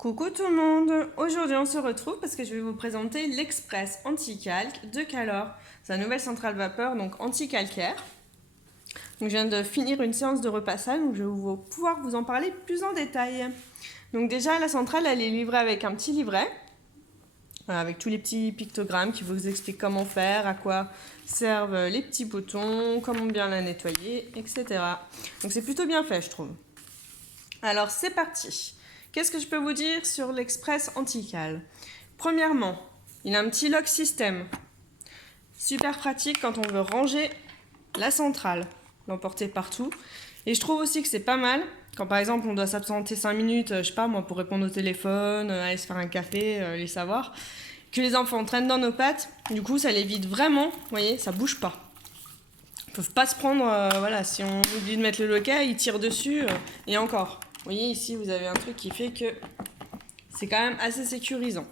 Coucou tout le monde! Aujourd'hui on se retrouve parce que je vais vous présenter l'Express Anti-Calc de Calor. C'est la nouvelle centrale vapeur, donc anti-calcaire. Donc je viens de finir une séance de repassage, donc je vais pouvoir vous en parler plus en détail. Donc déjà la centrale elle est livrée avec un petit livret, avec tous les petits pictogrammes qui vous expliquent comment faire, à quoi servent les petits boutons, comment bien la nettoyer, etc. Donc c'est plutôt bien fait je trouve. Alors c'est parti! Qu'est-ce que je peux vous dire sur l'Express Anti-Cal? Premièrement, il a un petit lock système. Super pratique quand on veut ranger la centrale, l'emporter partout. Et je trouve aussi que c'est pas mal quand par exemple on doit s'absenter 5 minutes, je sais pas moi, pour répondre au téléphone, aller se faire un café, les savoirs, que les enfants traînent dans nos pattes. Du coup, ça les vide vraiment, vous voyez, ça bouge pas. Ils peuvent pas se prendre, voilà, si on oublie de mettre le loquet, ils tirent dessus, et encore. Vous voyez ici, vous avez un truc qui fait que c'est quand même assez sécurisant.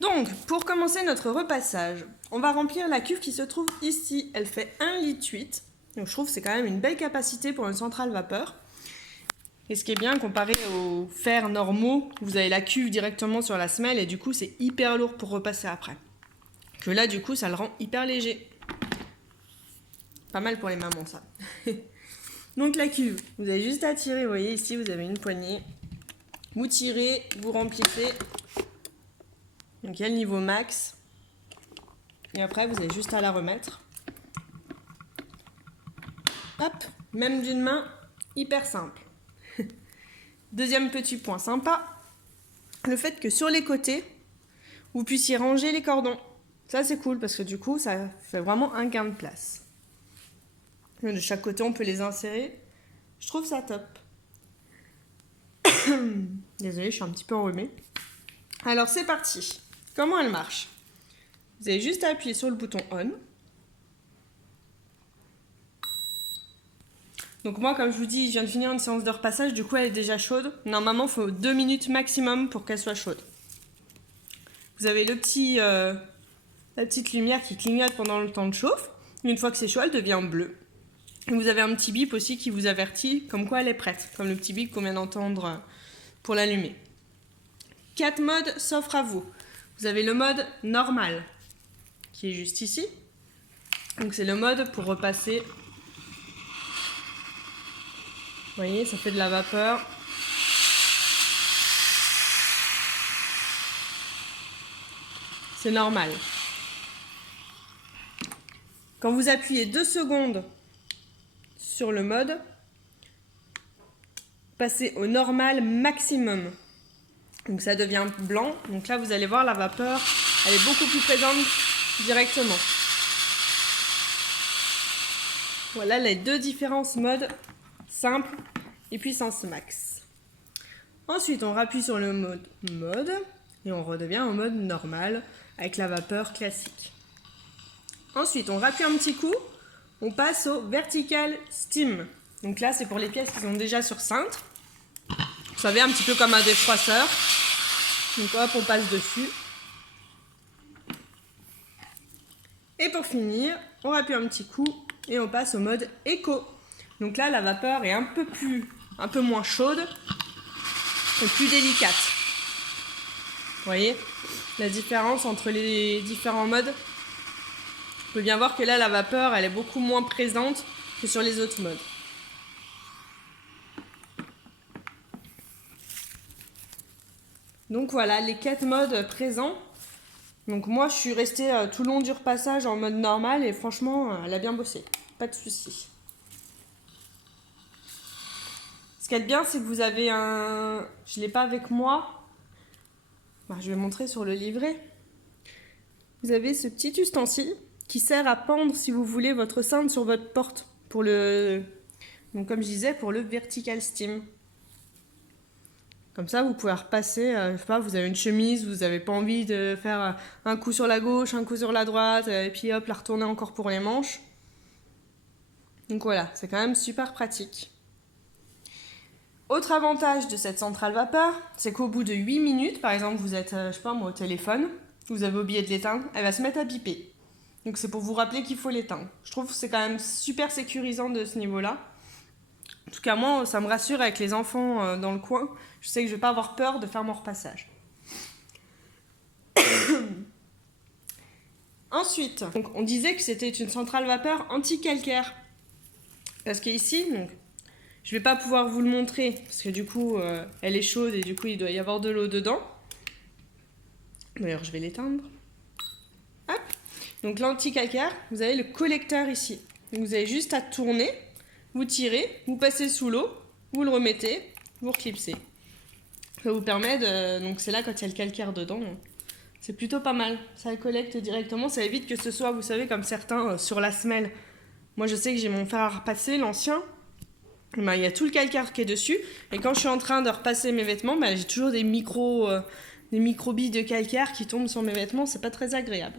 Donc, pour commencer notre repassage, on va remplir la cuve qui se trouve ici. Elle fait 1,8 litre. Donc je trouve que c'est quand même une belle capacité pour une centrale vapeur. Et ce qui est bien, comparé aux fers normaux, vous avez la cuve directement sur la semelle et du coup c'est hyper lourd pour repasser après. Que là du coup ça le rend hyper léger. Pas mal pour les mamans ça. Donc la cuve, vous avez juste à tirer, vous voyez ici vous avez une poignée. Vous tirez, vous remplissez. Donc il y a le niveau max. Et après vous avez juste à la remettre. Hop, même d'une main, hyper simple. Deuxième petit point sympa, le fait que sur les côtés, vous puissiez ranger les cordons. Ça c'est cool parce que du coup ça fait vraiment un gain de place. De chaque côté on peut les insérer. Je trouve ça top. Désolée, je suis un petit peu enrhumée. Alors c'est parti. Comment elle marche? Vous avez juste à appuyer sur le bouton on. Donc moi, comme je vous dis, je viens de finir une séance de repassage, du coup elle est déjà chaude. Normalement, il faut 2 minutes maximum pour qu'elle soit chaude. Vous avez la petite lumière qui clignote pendant le temps de chauffe. Une fois que c'est chaud, elle devient bleue. Et vous avez un petit bip aussi qui vous avertit comme quoi elle est prête, comme le petit bip qu'on vient d'entendre pour l'allumer. 4 modes s'offrent à vous. Vous avez le mode normal, qui est juste ici. Donc c'est le mode pour repasser. Vous voyez, ça fait de la vapeur. C'est normal. Quand vous appuyez 2 secondes sur le mode, passez au normal maximum. Donc ça devient blanc. Donc là, vous allez voir, la vapeur, elle est beaucoup plus présente directement. Voilà les deux différents modes, simple et puissance max. Ensuite, on rappuie sur le mode et on redevient en mode normal avec la vapeur classique. Ensuite, on rappuie un petit coup, on passe au vertical steam. Donc là, c'est pour les pièces qui sont déjà sur cintre. Vous savez, un petit peu comme un défroisseur. Donc hop, on passe dessus. Et pour finir, on rappuie un petit coup et on passe au mode éco. Donc là, la vapeur est un peu moins chaude et plus délicate. Vous voyez la différence entre les différents modes? Vous pouvez bien voir que là, la vapeur, elle est beaucoup moins présente que sur les autres modes. Donc voilà, les 4 modes présents. Donc moi, je suis restée tout le long du repassage en mode normal et franchement, elle a bien bossé. Pas de souci. Ce qui est bien, c'est que vous avez un... Je ne l'ai pas avec moi. Je vais montrer sur le livret. Vous avez ce petit ustensile qui sert à pendre, si vous voulez, votre cintre sur votre porte. Donc comme je disais, pour le vertical steam. Comme ça, vous pouvez repasser, je sais pas, vous avez une chemise, vous n'avez pas envie de faire un coup sur la gauche, un coup sur la droite, et puis hop, la retourner encore pour les manches. Donc voilà, c'est quand même super pratique. Autre avantage de cette centrale vapeur, c'est qu'au bout de 8 minutes, par exemple, vous êtes, je sais pas moi, au téléphone, vous avez oublié de l'éteindre, elle va se mettre à biper. Donc c'est pour vous rappeler qu'il faut l'éteindre. Je trouve que c'est quand même super sécurisant de ce niveau-là. tout cas, moi, ça me rassure avec les enfants dans le coin. Je sais que je ne vais pas avoir peur de faire mon repassage. Ensuite, donc, on disait que c'était une centrale vapeur anti-calcaire. Parce qu'ici, donc, je ne vais pas pouvoir vous le montrer, parce que du coup, elle est chaude et du coup, il doit y avoir de l'eau dedans. D'ailleurs, je vais l'éteindre. Hop. Donc l'anti-calcaire, vous avez le collecteur ici. Donc, vous avez juste à tourner, vous tirez, vous passez sous l'eau, vous le remettez, vous reclipsez. Ça vous permet de... Donc c'est là quand il y a le calcaire dedans. C'est plutôt pas mal. Ça le collecte directement, ça évite que ce soit, vous savez, comme certains sur la semelle. Moi je sais que j'ai mon fer à repasser, l'ancien. Ben, il y a tout le calcaire qui est dessus. Et quand je suis en train de repasser mes vêtements, ben, j'ai toujours des microbilles de calcaire qui tombent sur mes vêtements. C'est pas très agréable.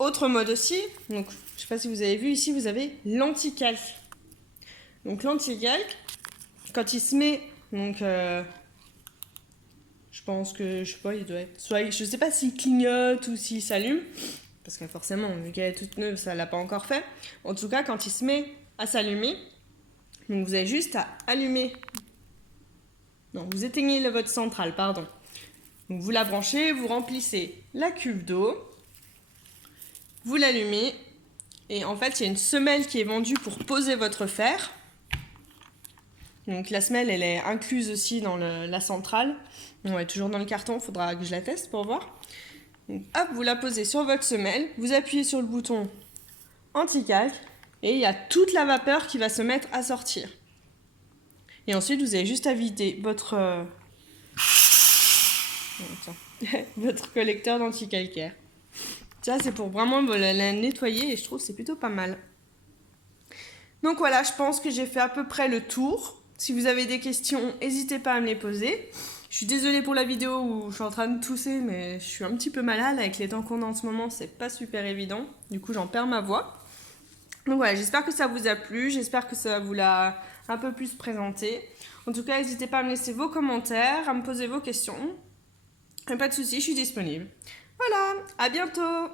Autre mode aussi, donc je sais pas si vous avez vu ici, vous avez l'anti-calque. Donc l'anti-calque, quand il se met, donc je pense que, je sais pas, il doit être, soit, je sais pas s'il clignote ou s'il s'allume, parce que forcément, vu qu'elle est toute neuve, ça l'a pas encore fait. En tout cas, quand il se met à s'allumer, donc vous avez juste à allumer, non, vous éteignez votre centrale, pardon. Donc vous la branchez, vous remplissez la cuve d'eau, vous l'allumez, et en fait, il y a une semelle qui est vendue pour poser votre fer. Donc la semelle, elle est incluse aussi dans la centrale. On est toujours dans le carton, il faudra que je la teste pour voir. Donc, hop, vous la posez sur votre semelle, vous appuyez sur le bouton anti-calque, et il y a toute la vapeur qui va se mettre à sortir. Et ensuite, vous avez juste à vider votre, votre collecteur d'anti-calcaire. Ça, c'est pour vraiment la nettoyer et je trouve que c'est plutôt pas mal. Donc voilà, je pense que j'ai fait à peu près le tour. Si vous avez des questions, n'hésitez pas à me les poser. Je suis désolée pour la vidéo où je suis en train de tousser, mais je suis un petit peu malade. Avec les temps qu'on a en ce moment, c'est pas super évident. Du coup, j'en perds ma voix. Donc voilà, j'espère que ça vous a plu. J'espère que ça vous l'a un peu plus présenté. En tout cas, n'hésitez pas à me laisser vos commentaires, à me poser vos questions. Et pas de soucis, je suis disponible. Voilà, à bientôt!